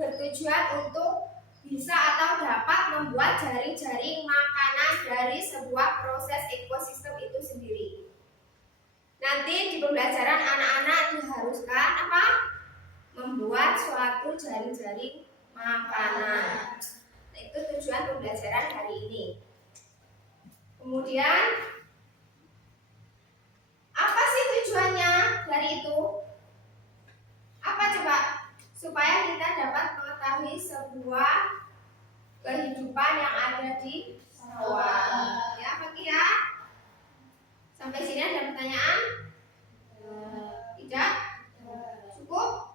bertujuan untuk bisa atau dapat membuat jaring-jaring makanan dari sebuah proses ekosistem itu sendiri. Nanti di pembelajaran anak-anak diharuskan apa? Membuat suatu jaring-jaring makanan. Nah, itu tujuan pembelajaran hari ini. Kemudian apa sih tujuannya dari itu? Apa coba? Supaya kita dapat mengetahui sebuah kehidupan yang ada di sawah. Ya, Pak ya? Sampai sini ada pertanyaan? Tidak? Cukup?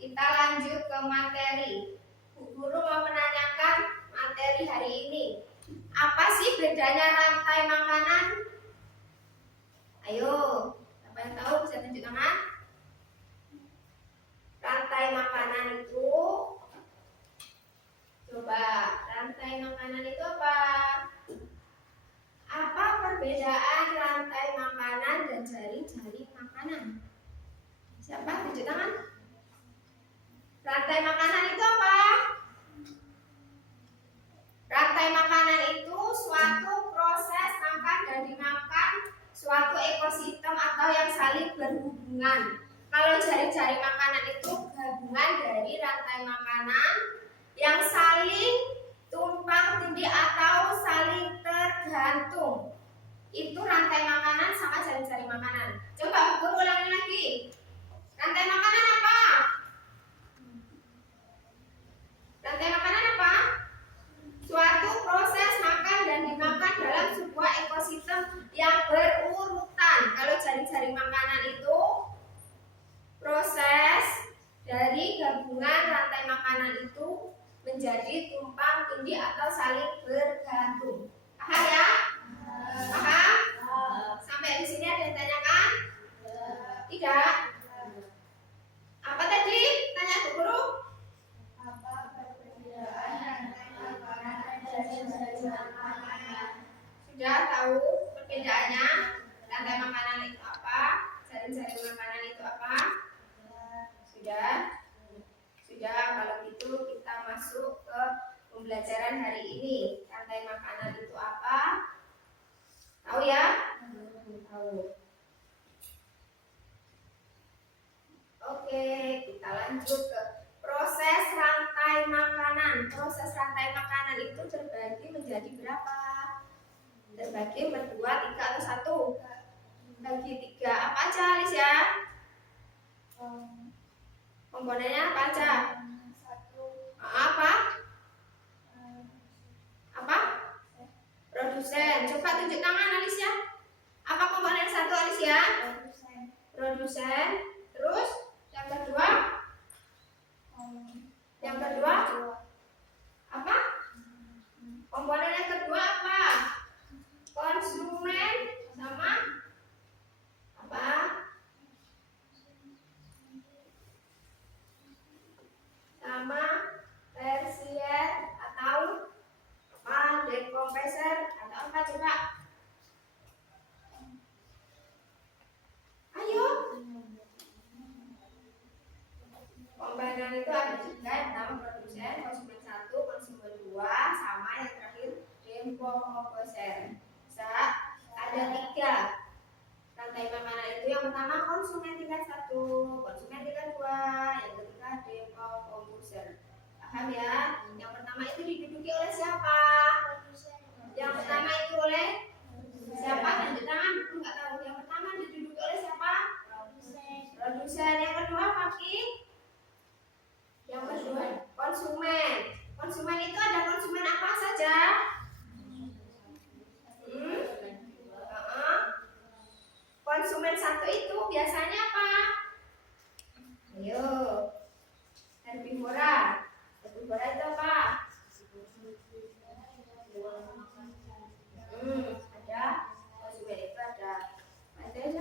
Kita lanjut ke materi. Bu Guru mau menanyakan materi hari ini. Apa sih bedanya rantai makanan? Ayo, siapa yang tahu bisa tunjuk tangan? Rantai makanan itu, coba rantai makanan itu apa? Apa perbedaan rantai makanan dan jaring-jaring makanan? Siapa tunjuk tangan? Rantai makanan itu apa? Rantai makanan itu suatu proses makan dan dimakan suatu ekosistem atau yang saling berhubungan. Kalau jaring-jaring makanan itu gabungan dari rantai makanan yang saling tumpang tindih atau saling tergantung. Itu rantai makanan sama jaring-jaring makanan. Coba Bu Guru ulangi lagi. Rantai makanan apa? Rantai makanan apa? Suatu proses makan dan dimakan dalam sebuah ekosistem yang berurutan. Kalau jaring-jaring makanan itu proses dari gabungan rantai makanan itu menjadi tumpang tindih atau saling bergantung. Paham ya? Paham? Sampai di sini ada yang tanyakan? Tidak? Apa tadi? Tanya Bu Guru? Apa perbedaan rantai makanan dan jaring-jaring makanan? Sudah? tahu perbedaannya? Rantai makanan itu apa? Jaring-jaring makanan itu apa? Sudah? Sudah, kalau gitu kita masuk ke pembelajaran hari ini. Rantai makanan itu apa? Tahu ya? Tahu. Oke, kita lanjut ke proses rantai makanan. Proses rantai makanan itu terbagi menjadi berapa? Terbagi berdua, tiga atau satu? Bagi tiga. Apa aja, Alicia? Komponennya apa aja? Apa? Apa? Produsen. Coba tunjuk tangan, Alicia. Apa komponen satu, Alicia? Produsen. Terus yang kedua? Yang kedua? Apa? Komponen yang kedua apa? Konsumen sama apa? Sama tersier atau apa? Dekompreser atau apa coba? Ayo. Komponen itu ada tiga, yang pertama produsen, konsumen satu, konsumen dua, sama yang terakhir dekompreser. Ada tiga rantai makanan itu. Yang pertama konsumen tingkat satu, konsumen tingkat dua, yang ketiga dekompreser. Paham ya? Yang pertama itu diduduki oleh siapa? Yang pertama itu oleh siapa? Tunjuk tangan. Aku nggak tahu. Yang pertama diduduki oleh siapa? Produsen. Yang kedua Paki? Yang kedua konsumen. Konsumen itu ada konsumen apa saja? Konsumen satu itu biasanya apa? Ayo, herbivora. Herbivora itu apa? Ada konsumen itu ada aja.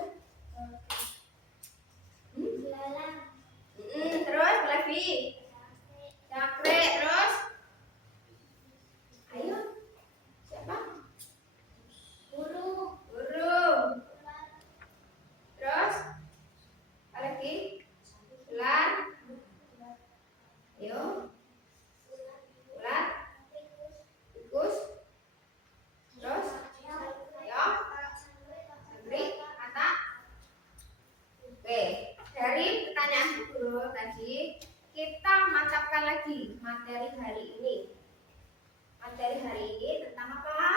Terus lagi cakre, terus ayo siapa? Burung. Terus apa lagi? Ular. Ayo. Ular. Tikus. Terus ayo. Sangkrik. Katak. Oke. Dari pertanyaan guru tadi, kita mantapkan lagi materi hari ini. Materi hari ini tentang apa?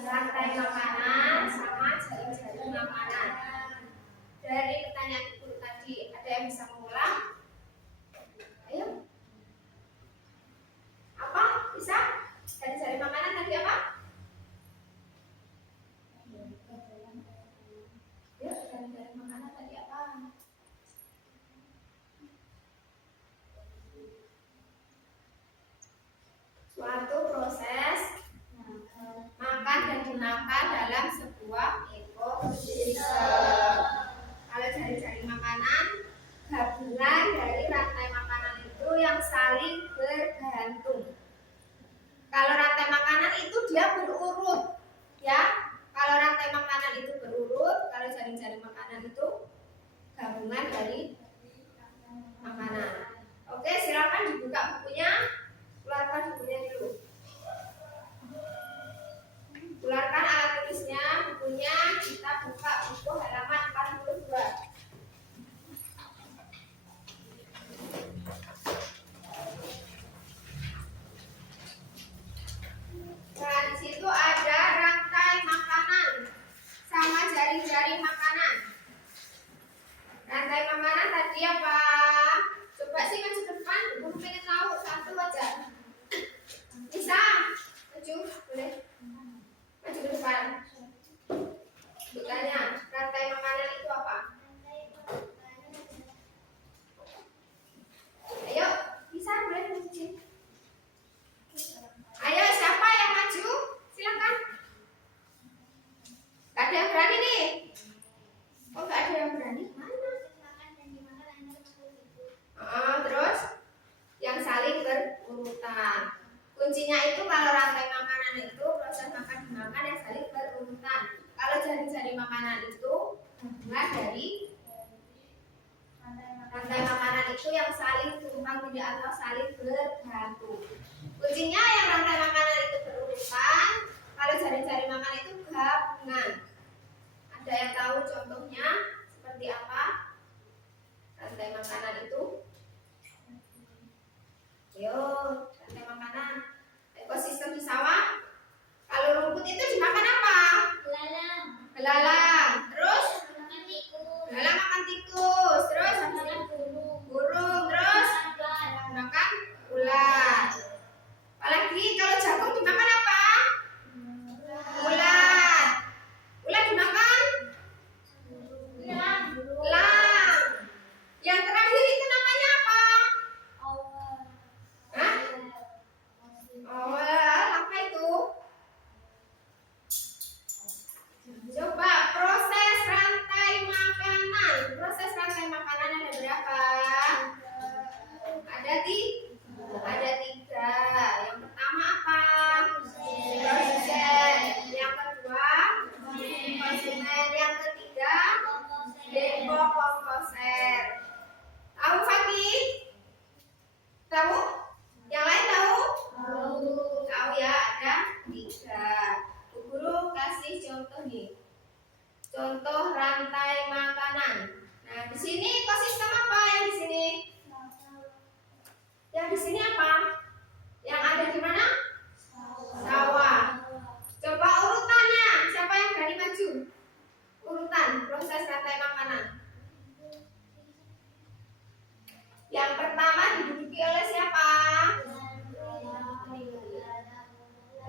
Rantai makanan sama jaring-jaring makanan. Dari pertanyaan guru tadi, ada yang bisa mengulang? Ayo. Apa? Bisa? Jaring-jaring makanan tadi apa? Yuk, jaring-jaring makanan tadi apa? Suatu proses makan dan dimakan dalam sebuah ekosistem. Kalau jaring-jaring makanan, gabungan dari rantai makanan itu yang saling bergantung. Kalau rantai makanan itu dia berurut, ya. Kalau rantai makanan itu berurut, kalau jaring-jaring makanan itu gabungan dari makanan. Oke, silakan dibuka bukunya. Keluarkan bukunya dulu. Keluarkan alat tulisnya, bukunya. Kita buka buku halaman 42. Nah, di situ ada rantai makanan sama jaring-jaring makanan. Rantai makanan tadi apa? Coba dimakan yang saling berurutan. Kalau jari-jari makanan itu gabungan dari rantai makanan itu yang saling tumpang tindih atau saling bergantung. Kuncinya yang rantai makanan itu berurutan, kalau jari-jari makanan itu gabungan. Ada yang tahu contohnya seperti apa rantai makanan itu? Yo, rantai makanan ekosistem di sawah. Kalau rumput itu dimakan apa? Belalang. Belalang. Terus Makan tikus. belalang makan tikus. Terus Makan burung. burung. Terus Makan makan ular. Apalagi kalau jagung dimakan apa? Ular. Ular dimakan elang. elang. Yang terakhir itu namanya apa? Hah? Oh, apa itu? Coba proses rantai makanan. Proses rantai makanan ada berapa? Ada tiga. Yang pertama apa? Produsen. Yang kedua konsumen. Yang ketiga depo komposer. Tahu Fakih? Tahu? Yang lain tahu? Tahu ya, ada tiga. Bu Guru kasih contoh nih. Contoh rantai makanan. Nah, di sini ekosistem apa yang di sini? Yang di sini apa? Yang ada di mana? Sawah. Coba urutannya. Siapa yang berani maju? Urutan proses rantai makanan. Yang pertama diduduki oleh siapa?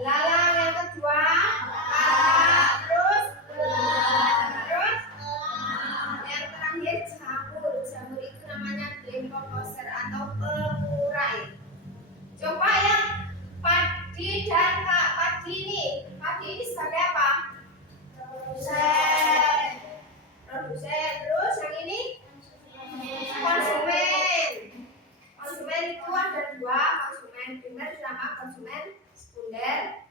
Lalang. Yang kedua katak. Terus yang terakhir jamur. Jamur itu namanya dekomposer atau pengurai. Coba yang padi dan kak padi ini. Padi ini sebagai apa? Produsen. Terus yang ini konsumen. Konsumen itu ada dua, konsumen primer sama konsumen sekunder.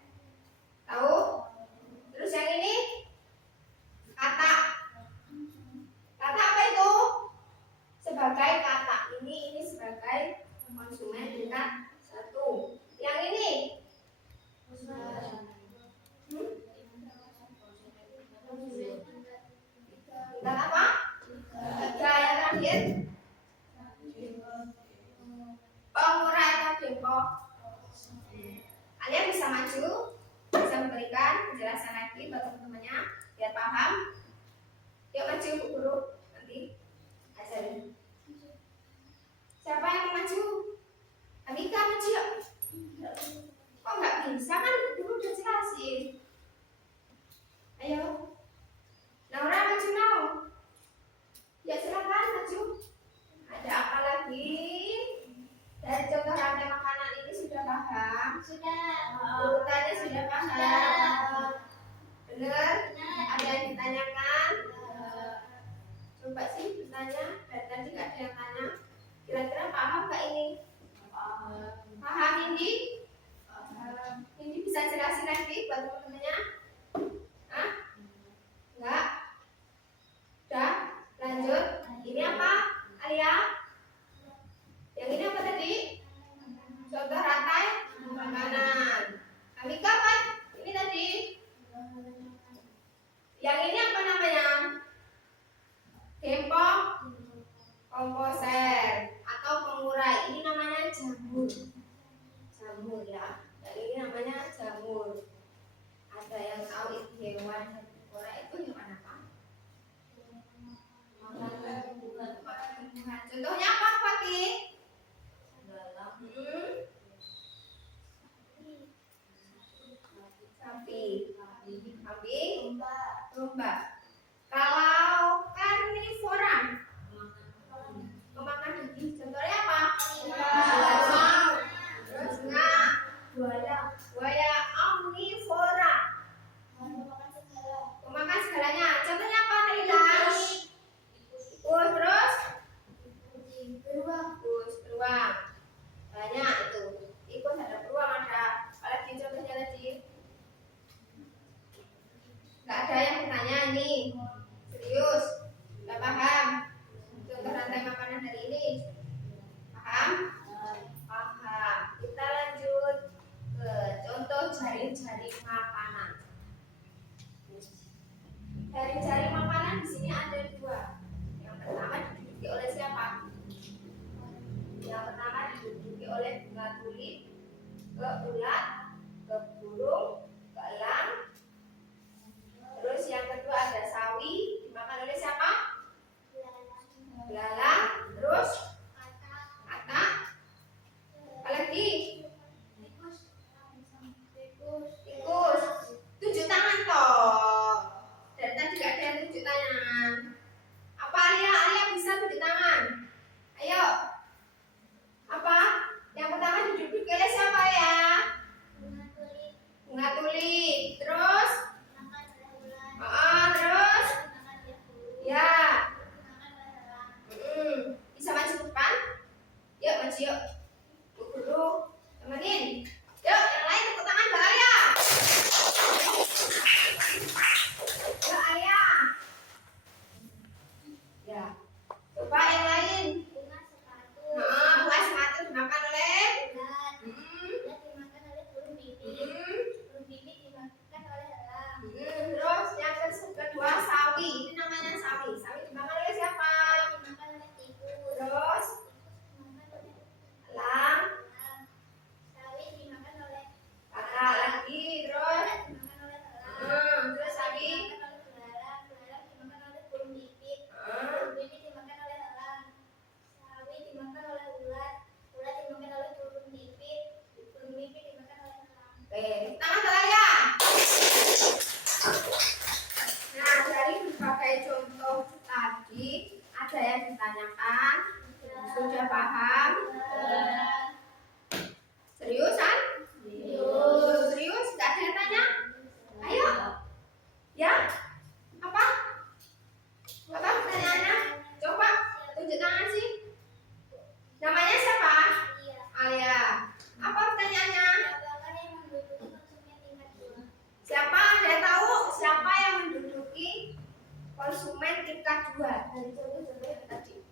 Tahu? Terus yang ini kata. Kata apa itu? Sebagai kata. Ini sebagai konsumen tingkat satu. Yang ini tingkat apa? Tiga. Yang terakhir pengurai atau depo. Kalian bisa maju, bisa memberikan penjelasan lagi buat teman-temannya biar paham. Yuk maju Bu Guru, nanti ajarin. Siapa yang mau maju? Amika maju yuk. Kok nggak bisa kan Bu Guru udah jelasin. Ayo, Naura maju Nau. Ya silakan maju. Ada apa lagi? Dari contoh rantai makanan ini sudah paham? Sudah. Urutannya sudah paham? Benar? Ada yang ditanyakan? Coba sih bertanya. Dari tadi nggak ada yang tanya. Kira-kira paham nggak ini? Paham Indi? Indi bisa jelasin lagi buat teman-temannya? Hah? Enggak? Udah? Lanjut? Ini apa? Alia? Yang ini apa tadi? Contoh rantai makanan. Kami kapan? Ini tadi. Yang ini apa namanya? Depo komposer atau pengurai. Ini namanya jamur. Jamur ya. Dan ini namanya jamur. Ada yang tahu itu hewan pengurai itu hewan apa? Contohnya apa Fakih? Sapi, kambing, domba. Kalau karnivora, pemakan daging, contohnya apa? Harimau, terus buaya omnivora, pemakan segalanya. Contohnya apa? Tikus, terus beruang. Banyak itu. Tikus ada beruang ada. Apalagi contohnya tadi? ini? Serius? Udah paham? Contoh rantai makanan hari ini? Paham? Paham. Kita lanjut ke contoh jaring-jaring makanan. Jaring-jaring makanan di sini ada dua. Yang pertama diduduki oleh siapa? Yang pertama diduduki oleh bunga tulip, ke ulat, ke burung, ke elang. Terus yang kedua ada sawi, dimakan oleh siapa? Belalang. Terus katak. Apa lagi? Tikus. Tunjuk tangan toh. Dari tadi gak ada yang tunjuk tangan. Apa Alia? Alia bisa tunjuk tangan. Ayo. Apa? Yang pertama diduduki oleh siapa ya? Bunga tulip. Terus? Terus? Ya. Bisa maju ke depan? Yuk maju yuk. Bu guru temenin. Yuk yang lain tepuk tangan Mbak Alia. Mbak Alia. Ya. Coba yang lain. Bunga sepatu dimakan oleh terus yang kedua sawi. Ini namanya sawi. Sawi dimakan oleh siapa? Terus elang, katak lagi. Terus terus sawi. Oke, tangan saya. Nah, dari berbagai contoh tadi ada yang ditanyakan. Sudah paham? Seriusan? Serius? Gak ada yang tanya? Ayo. Ya? Apa? Apa pertanyaannya? Coba tunjuk tangan sih. Namanya siapa? Alia. Apa pertanyaannya? Siapa? Ada yang tahu siapa yang menduduki konsumen tingkat 2 dari contoh-contoh yang tadi?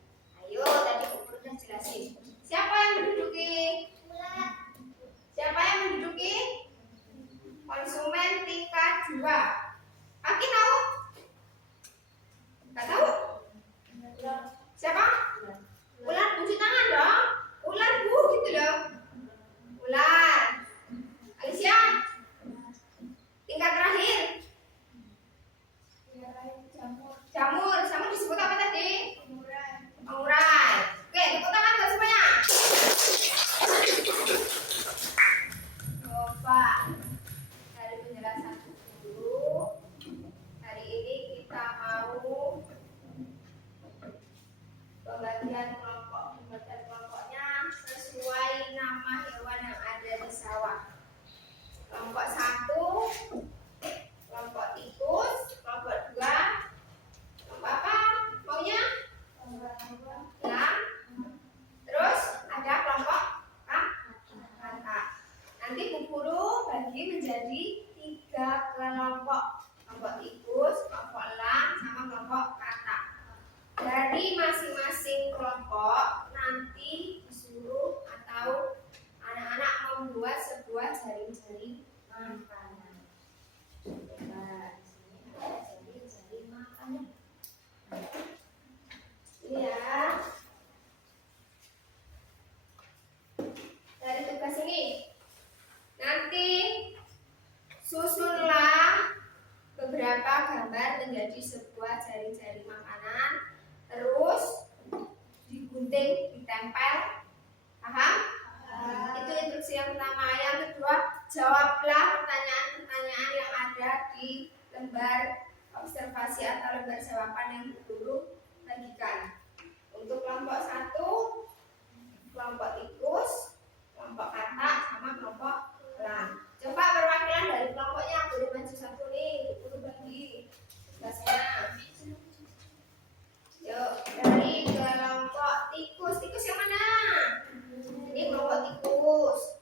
Ayo, tadi aku udah jelasin. Siapa yang menduduki? Siapa yang menduduki konsumen tingkat 2? Kaki tahu? Gak tahu? Siapa? Ular, tunjuk tangan dong. Ular bu, gitu loh. Ular. Alicia. Tingkat terakhir. Jamur. Jamur disebut apa tadi? Pengurai. Oke, tepuk tangan buat semuanya. Coba dari penjelasan dulu. Hari ini kita mau pembagian kelompoknya sesuai nama hewan yang ada di sawah. Kelompok 1, kelompok tikus, kelompok 2, kelompok apa? Maunya? Elang. Terus ada kelompok katak. Nanti Bu Guru bagi menjadi 3 kelompok. Kelompok tikus, kelompok elang, sama kelompok katak. Dari masing-masing kelompok nanti disuruh atau anak-anak membuat sebuah jaring-jaring makanan. Coba di sini ada jaring-jaring makanan. Ya. Dari tugas ini nanti susunlah beberapa gambar menjadi sebuah jaring-jaring makanan. Terus digunting, ditempel. Paham? Itu instruksi yang pertama. Yang kedua, jawablah pertanyaan-pertanyaan yang ada di lembar observasi atau lembar jawaban yang guru bagikan. Untuk kelompok 1, kelompok tikus, kelompok katak, sama kelompok elang. Coba perwakilan dari kelompoknya boleh maju satu nih, guru bagi tugasnya. Yuk, dari kelompok tikus. Tikus yang mana? Ini kelompok tikus.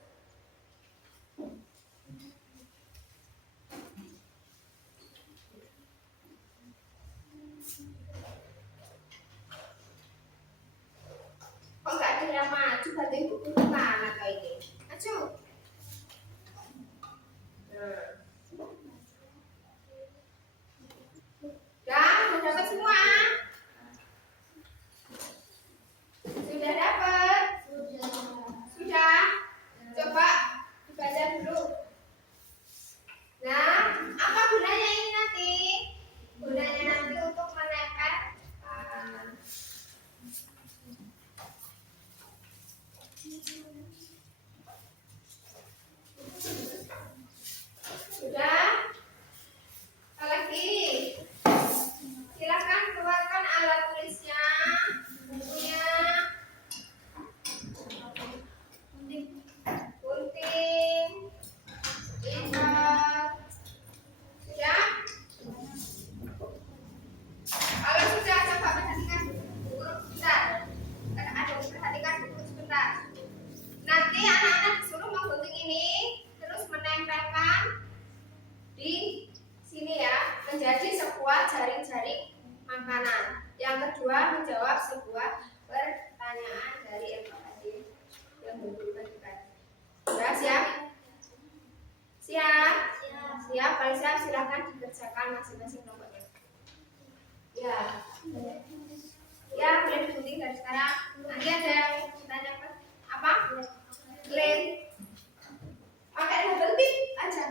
makanan. Yang kedua, menjawab sebuah pertanyaan dari FKD yang berubah tadi. Ya, siap? Siap? Siap, kalau siap silahkan dikerjakan masing-masing kelompoknya. Ya. Ya, boleh digunting dari sekarang. Nanti ada yang tanya apa? Lem. Pakai double tip aja.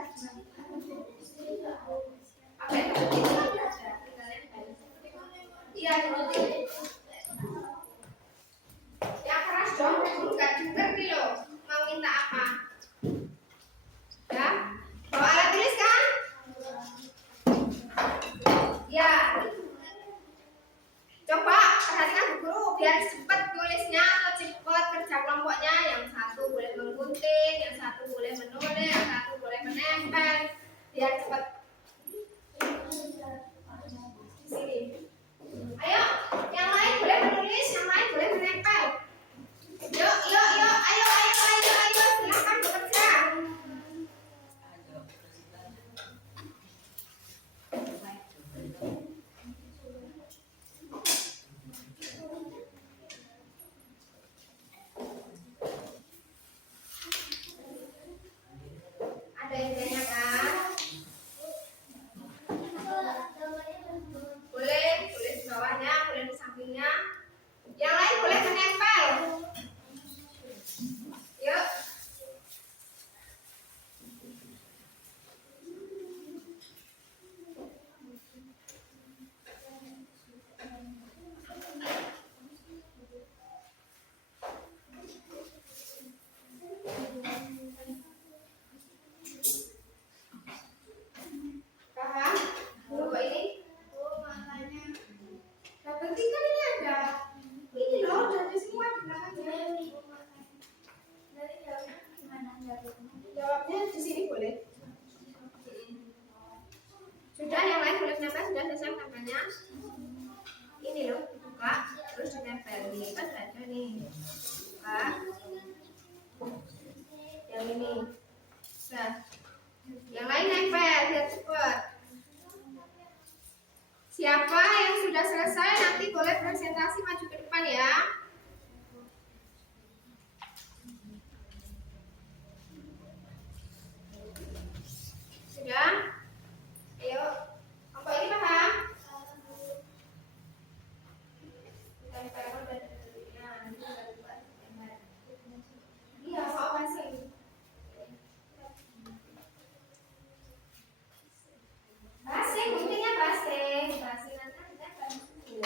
Pakai double tip aja. Iya, double tip. Yang keras dong, dulu gak denger nih loh. Mau minta apa? Ya, bawa alat tulis kan? Ya. Coba perhatikan Bu Guru biar cepat tulisnya atau cepat kerja kelompoknya. Yang satu boleh menggunting, yang satu boleh menulis, yang satu boleh menempel. Biar cepat. Di sini. Ayo, yang lain boleh menulis, yang lain boleh menempel. Yuk, ayo, silakan bekerja. Ada yang tanyakan? Boleh tulis di bawahnya, boleh di sampingnya. Yang lain boleh menempel. Yuk. Paham? Kelompok ini? Yang penting kan ini ada. Ini loh, dari semua di belakangnya. Jawabnya di sini boleh. Sudah, yang lain boleh menempel, sudah selesai menempelnya. Ini loh, dibuka, terus ditempel. Ini kan ada nih. Buka. Yang ini. Nah, yang lain nempel, biar cepat. Siapa yang sudah selesai nanti boleh presentasi maju ke depan ya. Sudah? Ayo, kelompok ini paham? Tempelkan dari dulunya. Iya, mau basing. Basing, guntingnya basing. Basing nanti kita basing.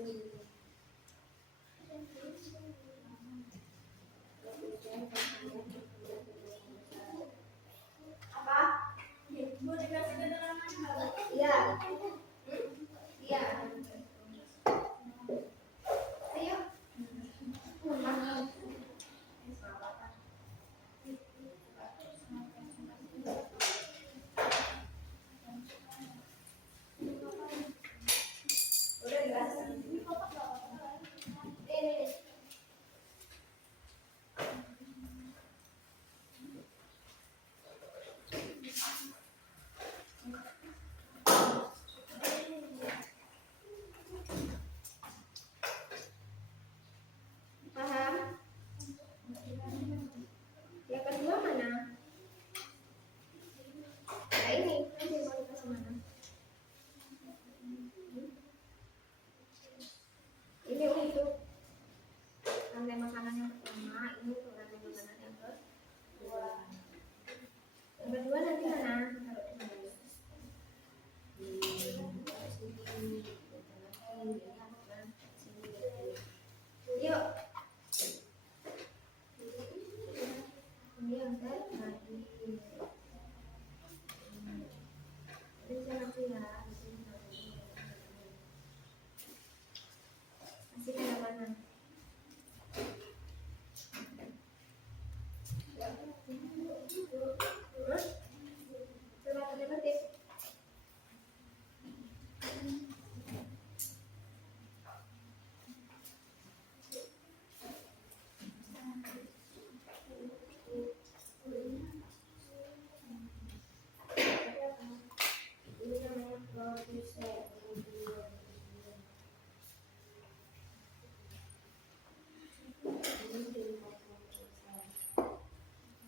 Apa? Mau dikasih keterangannya nggak, Pak? Iya. Iya. Ayo. Udah dikasih. Ini. Paham? Yang kedua mana? Nah ini nanti mau dikasih mana? Ini untuk rantai makanan yang pertama, ini untuk rantai makanan yang kedua. Yang kedua nanti mana? Yuk. Ini yang tadi. Ini saya nanti ya. Masih ke mana? Coba ketik. Ini namanya produser.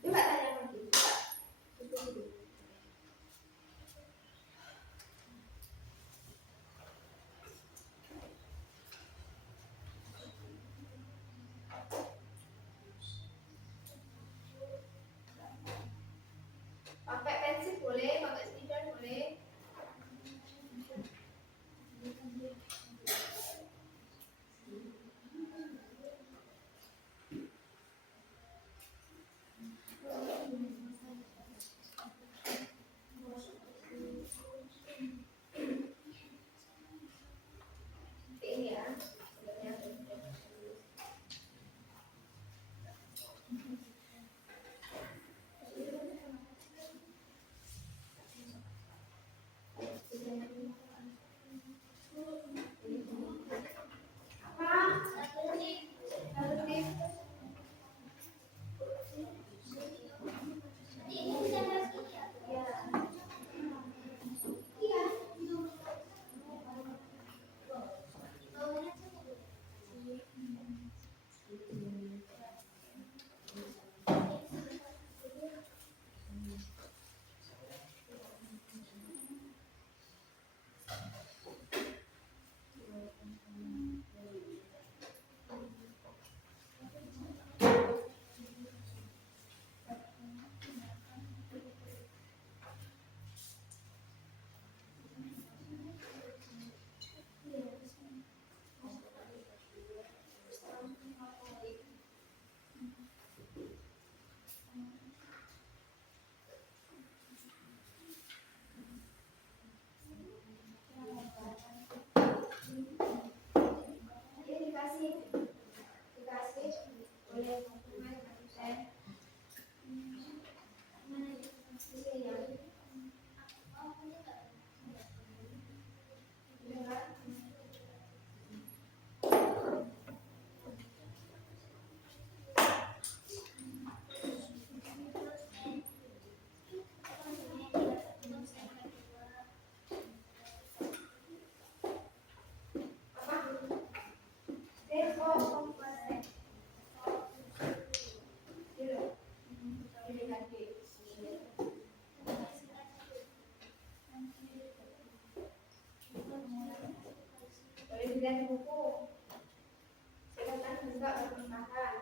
Coba tanya lagi. Pakai pensil boleh, pakai spidol boleh. Ini ya. Apa? Satu tip. Ini bisa kasih ya? Ya. Iya. Baunya cukup. Ini dikasih boleh Mana itu? sini ya. Oh, ini nggak. Dengar. Apa? Depo komposer. Dulu. Ini lagi. Boleh dilihat di buku. Saya kan juga bermanfaat.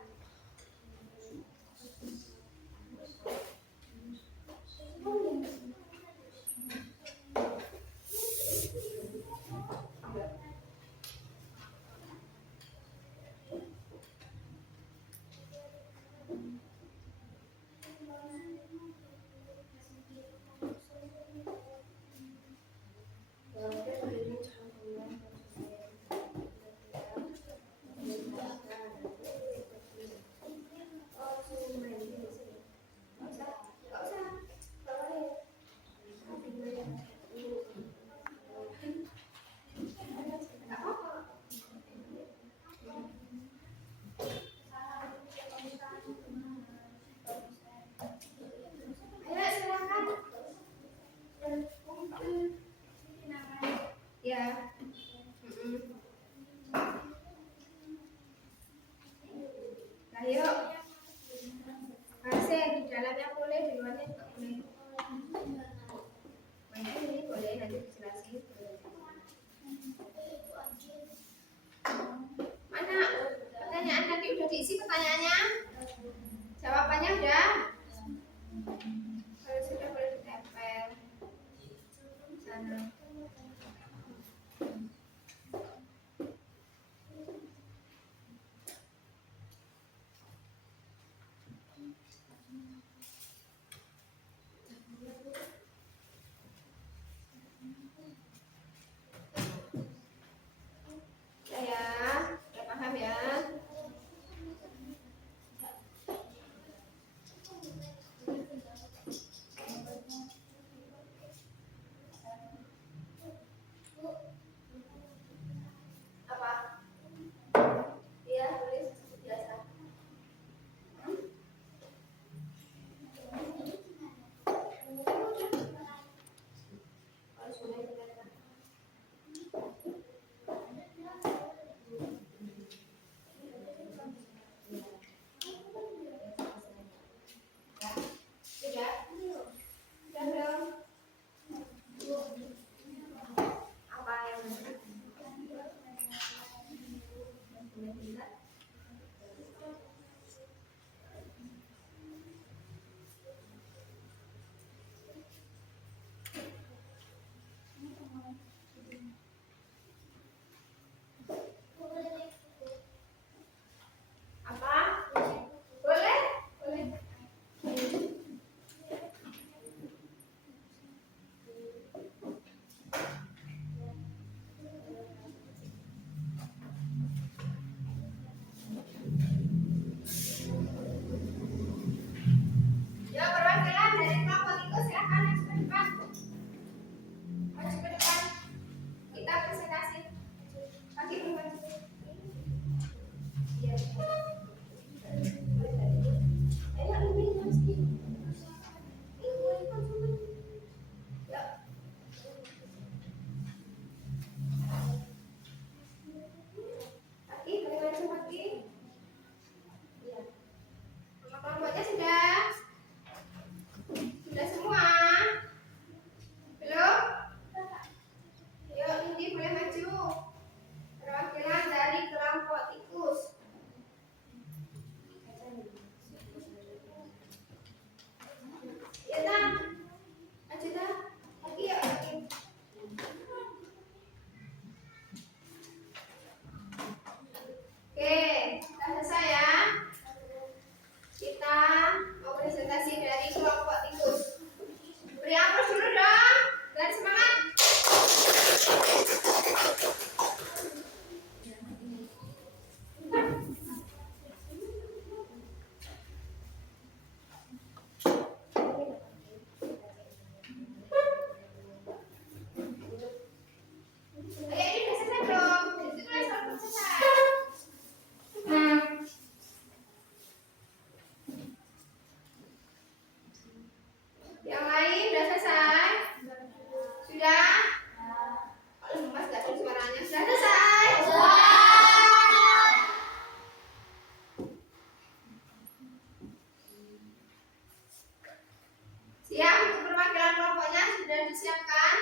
disiapkan?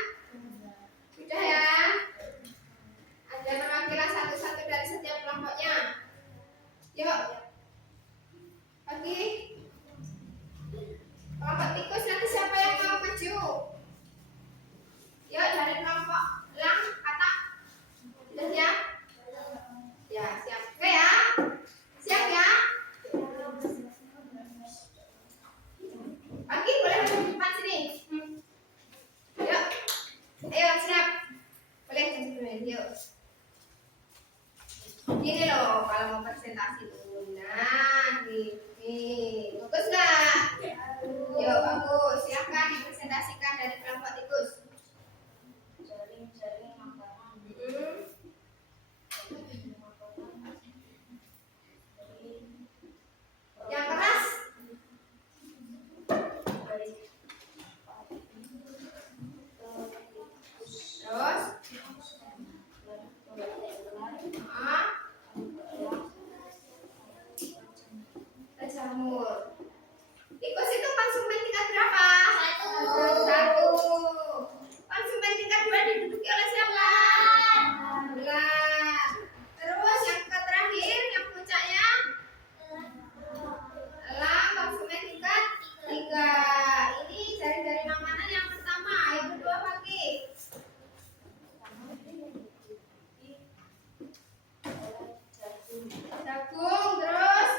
Sudah ya? Ada perwakilan satu-satu dari setiap kelompoknya. Yuk. Bagi kelompok tikus nanti siapa yang mau maju? Yuk dari kelompok lang kata. Sudah siap? Ya siap. Oke ya. Siap ya? Bagi boleh maju di depan sini. Yuk. Ayo siap. Boleh maju dulu. Yuk. Gini loh kalau mau presentasi tuh. Nah, gini. Bagus nggak? Yuk bagus. Silakan dipresentasikan dari kelompok tikus. Jaring-jaring makanan. Yang keras. Terus. Jamur. Tikus itu konsumen tingkat berapa? Satu. Konsumen tingkat dua diduduki oleh siapa? Ular. Terus yang terakhir yang puncaknya elang, konsumen tingkat tiga. Ini jari-jari makanan yang pertama. Yang kedua Pagi. Jagung. Terus.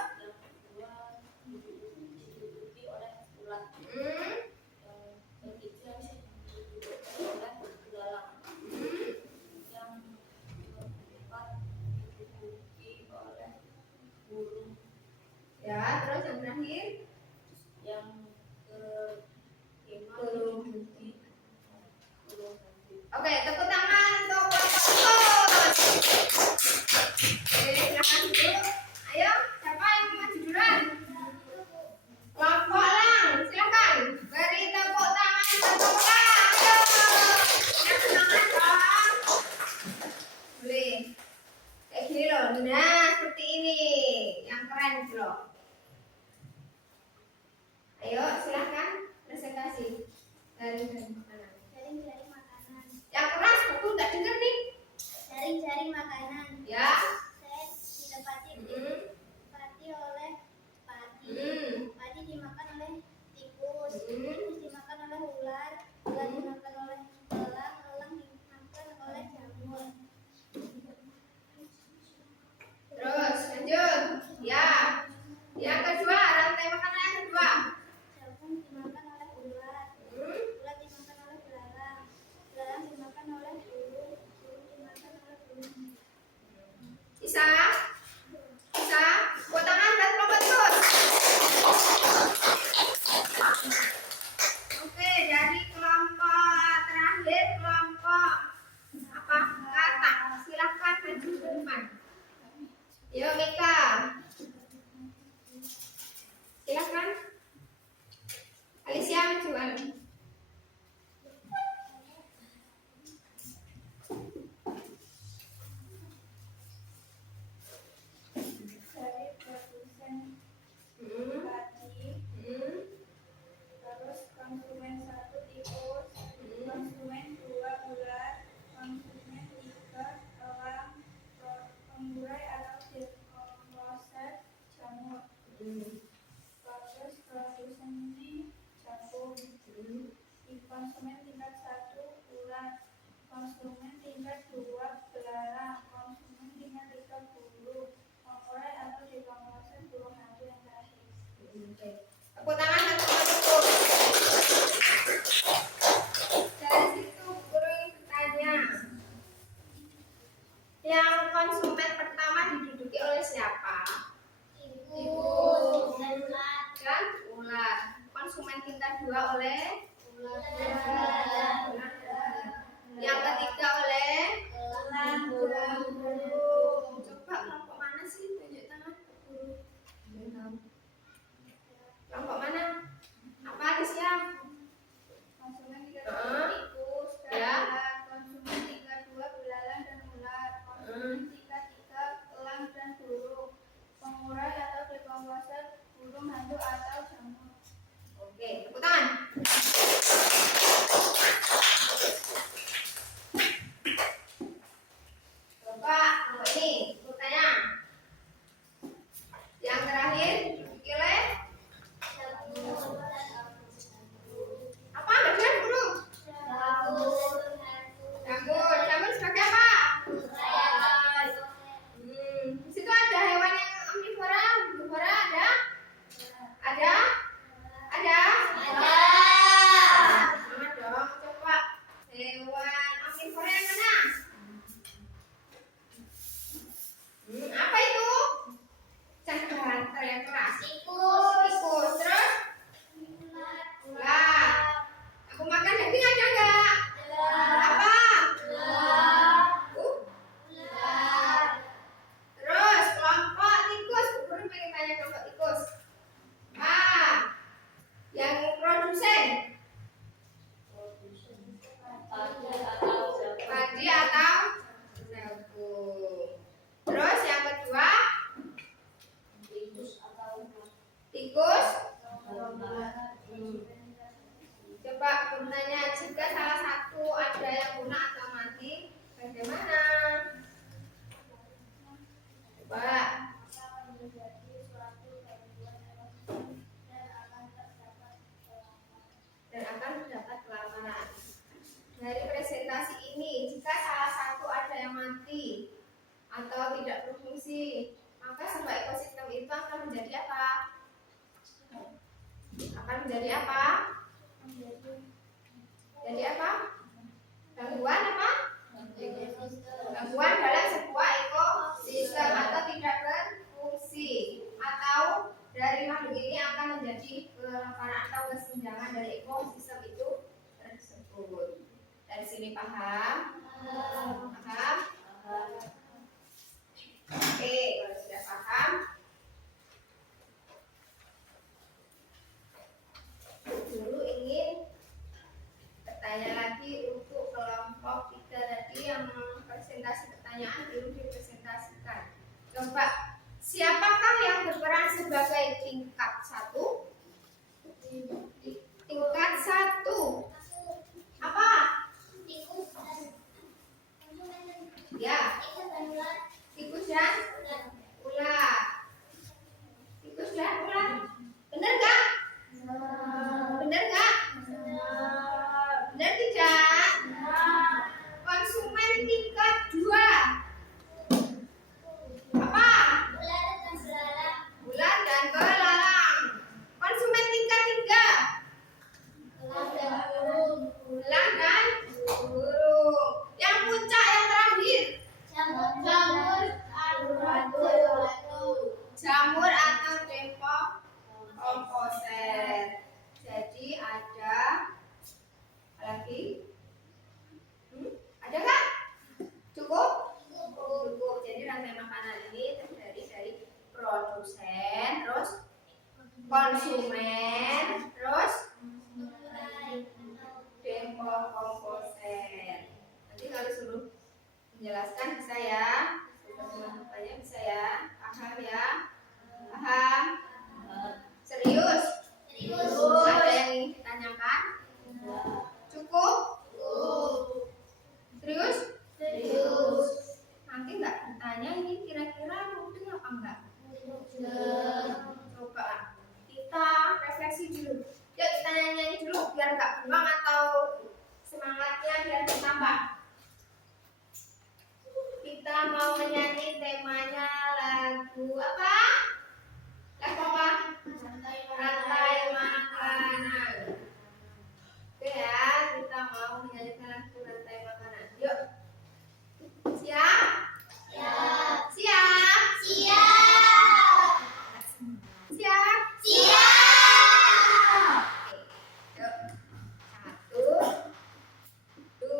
Ya, terus yang terakhir Oke, tepuk tangan untuk kelompok tikus. Oke, silakan duduk. Ayo, siapa yang mau maju duluan? Kelompok elang, silakan. Beri tepuk tangan untuk elang. Ayo. Yang tangan dong. Boleh. Kayak gini loh. Nah, seperti ini. Yang keren gitu loh. Ayo, silakan presentasi dari makanan. Jaring-jaring makanan. Yang keras, aku nggak dengar nih. Jaring-jaring makanan. Ya. Saya didapati oleh padi. Padi dimakan oleh tikus. Tikus dimakan oleh ular. Ular dimakan oleh elang. Elang dimakan oleh jamur. Terus lanjut. Ya. Yang kedua, rantai makanan yang kedua. Jagung dimakan oleh ular. Ular dimakan oleh belalang. Belalang dimakan oleh burung. Burung dimakan oleh burung. Bisa? Bisa? Buat tangan dan kelompok terus. Oke, dari kelompok terakhir, kelompok apa? Kata. Silakan maju ke depan. Yuk, Mika. Silakan. Alicia maju. Dari produsen Hmm. padi, terus konsumen satu tikus, konsumen dua ular, konsumen tiga elang, penggurai atau proses jamur. Proses produsen ini jagung. Di konsumen tingkat satu ular, konsumen tingkat dua belalang, konsumen tingkat tiga burung, penggurai atau dikomproses burung hantu yang terakhir. Oke. Tepuk tangan dan kelompok terus. Dari situ guru yang bertanya. Yang konsumen pertama diduduki oleh siapa? Tikus Dan ular. Konsumen tingkat dua oleh ular. Yang ketiga oleh Elang. burung. Coba kelompok mana sih? Tunjuk tangan. Kelompok mana? Babi atau jagung. Terus yang kedua, tikus. Coba bertanya, jika salah satu ada yang punah atau mati, bagaimana? Coba. Dan akan mendapat kelaparan. Dari presentasi ini, jika salah satu ada yang mati atau tidak berfungsi, maka sebuah ekosistem itu akan menjadi apa? Akan menjadi apa? Jadi apa? Gangguan apa? Gangguan dalam sebuah ekosistem atau tidak berfungsi, atau dari makhluk ini akan menjadi kelaparan atau kesenjangan dari ekosistem itu tersebut. Dari sini paham? Paham? Oke, kalau sudah paham, dulu ingin bertanya lagi untuk kelompok 3 tadi yang presentasi pertanyaan belum dipresentasikan. Coba, siapakah yang berperan sebagai tingkat 1? Tingkat 1 apa? Ya, tikus dan ular. Tikus dan ular. Benar nggak? Benar nggak? Benar tidak? Konsumen tingkat 2 apa? Ular dan belalang. Konsumen tingkat 3 ular dan burung. Yang puncak yang terakhir jamur atau dempok komposer. Jadi ada apa lagi? Ada nggak? Cukup? Cukup. Jadi rantai makanan ini terdiri dari produsen, terus konsumen, terus dempok komposer. Nanti kalau suruh menjelaskan bisa ya, teman-temannya bisa ya, paham ya? Paham? Serius? Ada yang ingin ditanyakan? Cukup? Serius? Nanti nggak bertanya ini kira-kira mungkin apa enggak? Coba kita refleksi dulu. Yuk kita nyanyi dulu biar nggak buang atau semangatnya biar bertambah. Kita mau menyanyi temanya lagu apa? Lagu apa? Rantai makanan. Oke ya, kita mau menyanyikan lagu rantai makanan. Yuk. Siap? Siap. Siap? Siap. Siap. Oke. Yuk. 2, 1.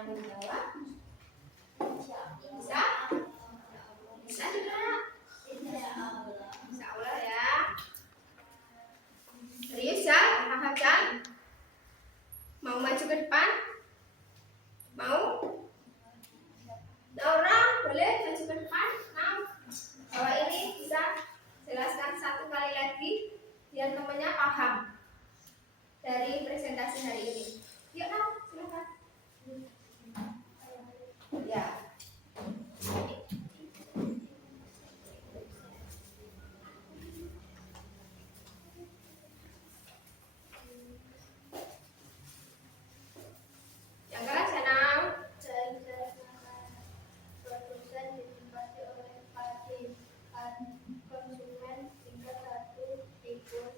yang menjawab? Bisa? Bisa tidak? Insya Allah ya. Serius ya? Paham kan? Mau maju ke depan? Mau? Naura, boleh maju ke depan? Mau? Bahwa ini bisa jelaskan satu kali lagi biar temannya paham dari presentasi hari ini. Yuk, Naura, silakan. Ya. Yang keras ya, Nau. Produsen dinikmati oleh konsumen tingkat 1 tikus,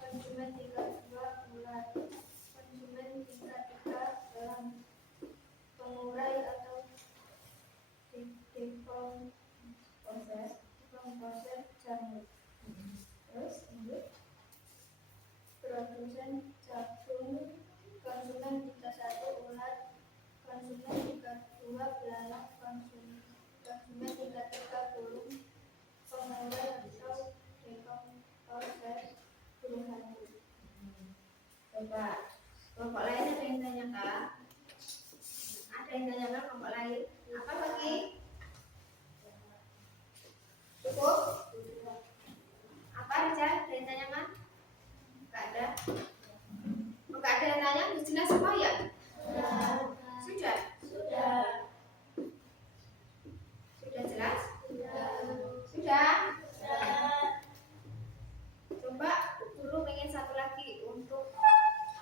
konsumen tingkat 2 ular, konsumen tingkat 3 elang, pengurai atau dekomposer jamur. Terus lanjut. Produsen jagung, konsumen tingkat 1 ular, konsumen tingkat 2 belalang, konsumen tingkat 3 burung, pengurai atau dekomposer burung hantu. Coba. Kelompok lain ada yang tanyakan? Ada yang tanyakan kelompok lain? Apa lagi? Cukup? Apa aja? Ada yang tanyakan? Enggak ada. Enggak ada yang tanya? Jelas semua ya? Sudah? Sudah jelas? Sudah? Coba guru pengen satu lagi untuk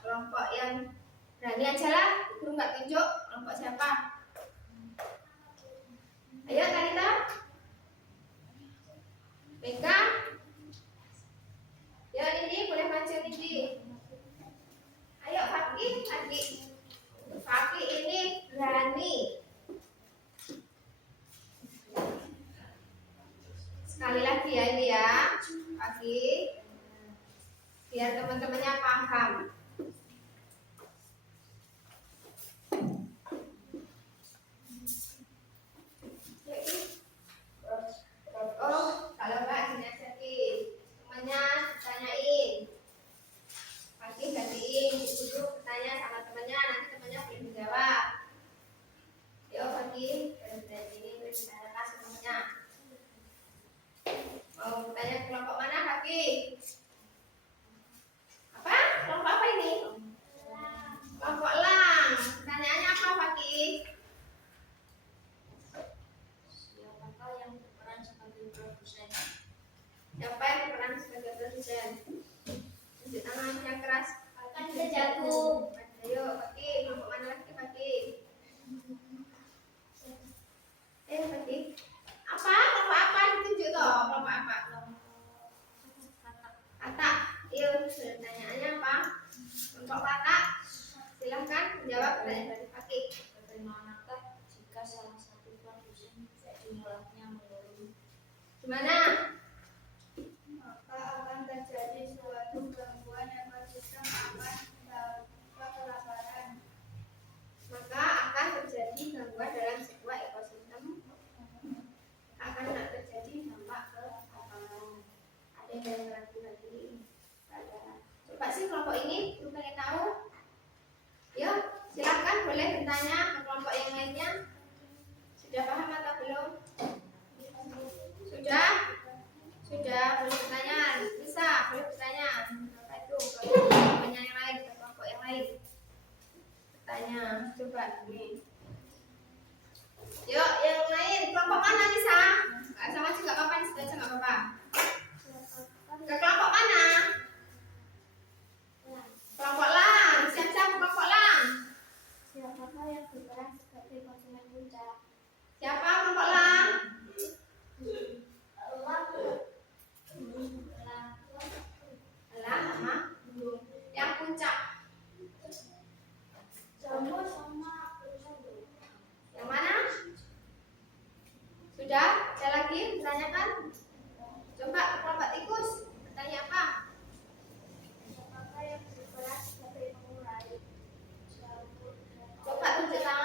kelompok yang berani aja lah. Guru nggak tunjuk kelompok siapa. Ayo Talita, Meka, ya Nindi boleh maju Nindi. Ayo Faki ini berani. Sekali lagi ya ini ya, Faki, biar teman-temannya paham. Oh, kalau Mbak gini aja Ki, temannya tanyain, pasti gantiin, dulu bertanya sama temannya, nanti temannya boleh menjawab. Yuk Pagi, dari sini boleh ditanyakan semuanya. Mau bertanya ke kelompok mana Pagi? Apa? Kelompok apa ini? Kelompok elang. Pertanyaannya apa Pagi? Siapakah yang berperan sebagai produsen? Siapa yang berperan sebagai produsen? Tunjuk tangan yang keras. Akan jagung. Ayo, Pagi, kelompok mana lagi Pagi? Pagi. Apa? Kelompok apa? Ditunjuk toh. Kelompok apa? Katak. Yuk, pertanyaannya apa? Kelompok katak. Silahkan menjawab pertanyaan dari Pagi. Bagaimanakah jika salah satu produsen jumlahnya menurun? Gimana? Maka akan terjadi suatu gangguan ekosistem kelaparan. Maka akan terjadi gangguan dalam sebuah ekosistem. Akan terjadi dampak kelaparan. Ada yang ragu lagi? Ada. Coba sih kelompok ini, lu pengen tahu? Yuk, silakan boleh bertanya ke kelompok yang lainnya. Sudah paham atau belum? Sudah? Sudah, boleh bertanya. Bisa, boleh bertanya. Apa itu? Kelompoknya yang lain, ke kelompok yang lain. Bertanya, coba nih. Yuk, yang lain. Kelompok mana Nisa? Nggak sama juga apa-apa, Nisa aja nggak apa-apa. Ke kelompok mana? Kelompok lang. Siap-siap kelompok lang. Siapakah yang berperan sebagai konsumen puncak? Siapa kelompok lang? Lang sama yang puncak. Jamur sama Yang mana? Sudah? Ada lagi? Ditanyakan? Coba kelompok tikus. Bertanya apa? siapakah yang berperan sebagai pengurai? Coba tunjuk tangan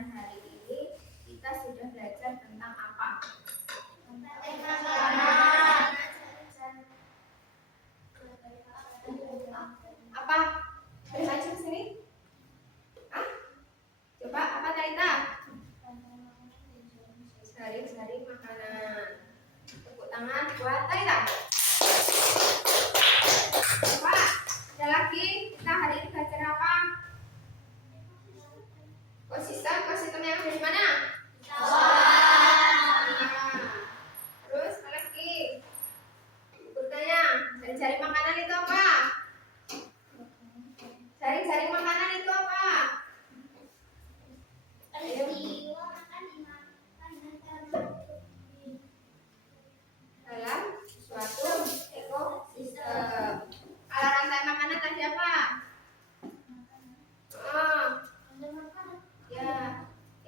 pelajaran hari ini kita sudah belajar tentang apa? Apa? Maju ke sini. Ah? Coba apa Talita? Jaring-jaring makanan. Tepuk tangan buat Talita. Coba ada lagi. Kita hari ini belajar apa? Ekosistem yang ada di mana? Terus apa lagi? Bertanya, jaring-jaring makanan itu apa? Jaring-jaring makanan itu apa? Dalam suatu ekosistem. Kalau rantai makanan tadi apa?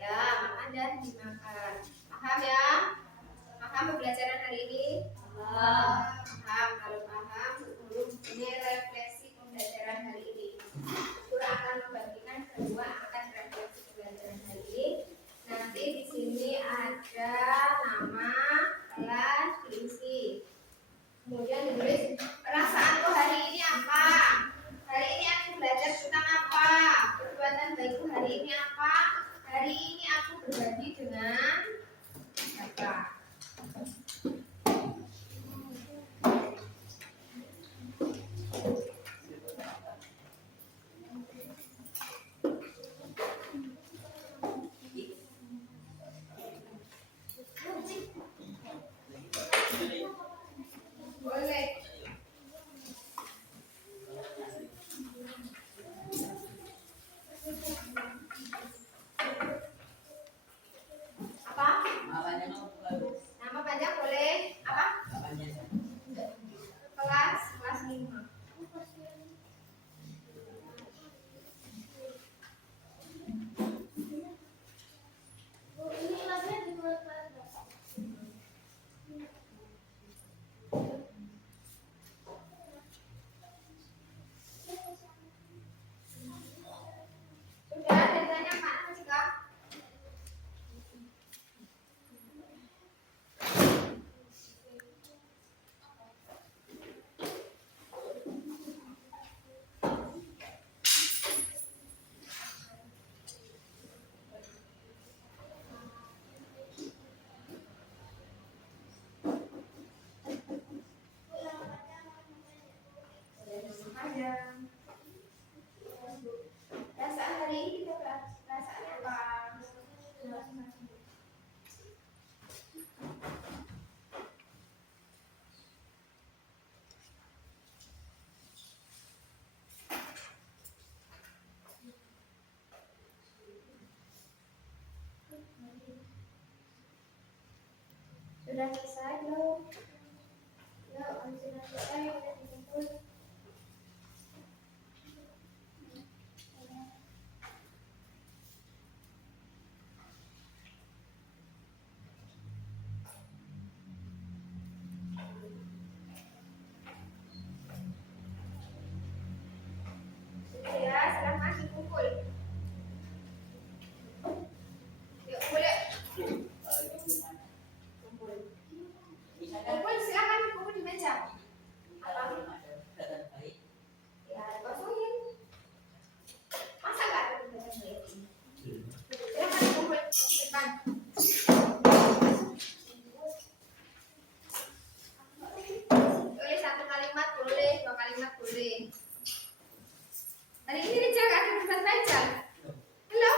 Ya, makan dan dimakan. Paham ya? Paham pembelajaran hari ini? Paham. Kalau paham, ini refleksi pembelajaran hari ini. Guru akan membagikan kedua angkat refleksi pembelajaran hari ini. Nanti di sini ada nama, kelas, diisi. Kemudian ditulis perasaanku hari ini apa? Hari ini aku belajar tentang apa? Perbuatan baikku hari ini apa? Hari ini aku berbagi dengan siapa? Boleh. Apa? Nama panjang boleh. Apa? Kelas 5. Sudah ada tanya Pak Jika? Perasaan hari ini kita perasaan apa? Sudah selesai belum? Sudah selesai, sudah dikumpul. Sudah ya, silahkan dikumpul. Yuk, boleh. Kumpul. Kumpul, silahkan kumpul di meja. Apa? Ya, kosongin. Masa nggak ada di meja? Silahkan kumpul di depan. Tulis 1 kalimat boleh, 2 kalimat boleh. Hari ini Rizal ada bukan baca. Halo?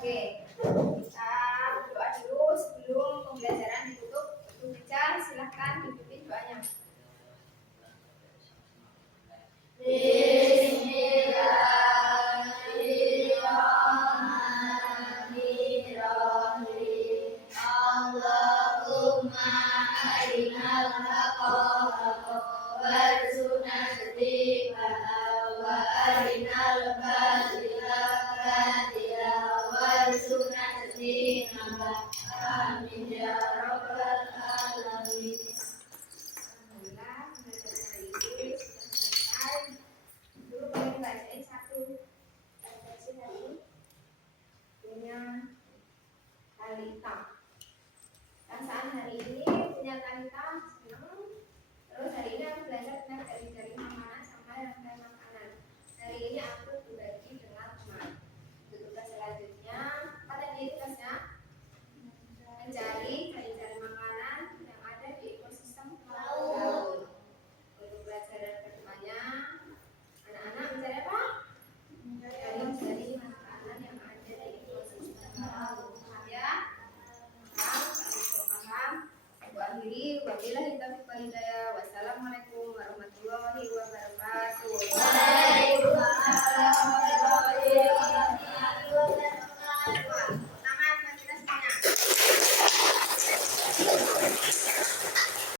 Oke, kita berdoa dulu sebelum pembelajaran ditutup. Ibu Teacher, silahkan dipimpin doanya. Bismillahirrahmanirrahim. Allahumma arinal haqqa haqqan warzuqna ittiba'a wa arinal batila batila warzuqna ijtinaba. Amin ya rabbal alamin. Alhamdulillah, pembelajaran hari ini sudah selesai. Dulu kalian bacain satu redaksi tadi punya Talita. Perasaan hari ini punya Talita senang. Terus hari ini aku belajar tentang jari-jari makanan sampai rantai makanan. Hari ini aku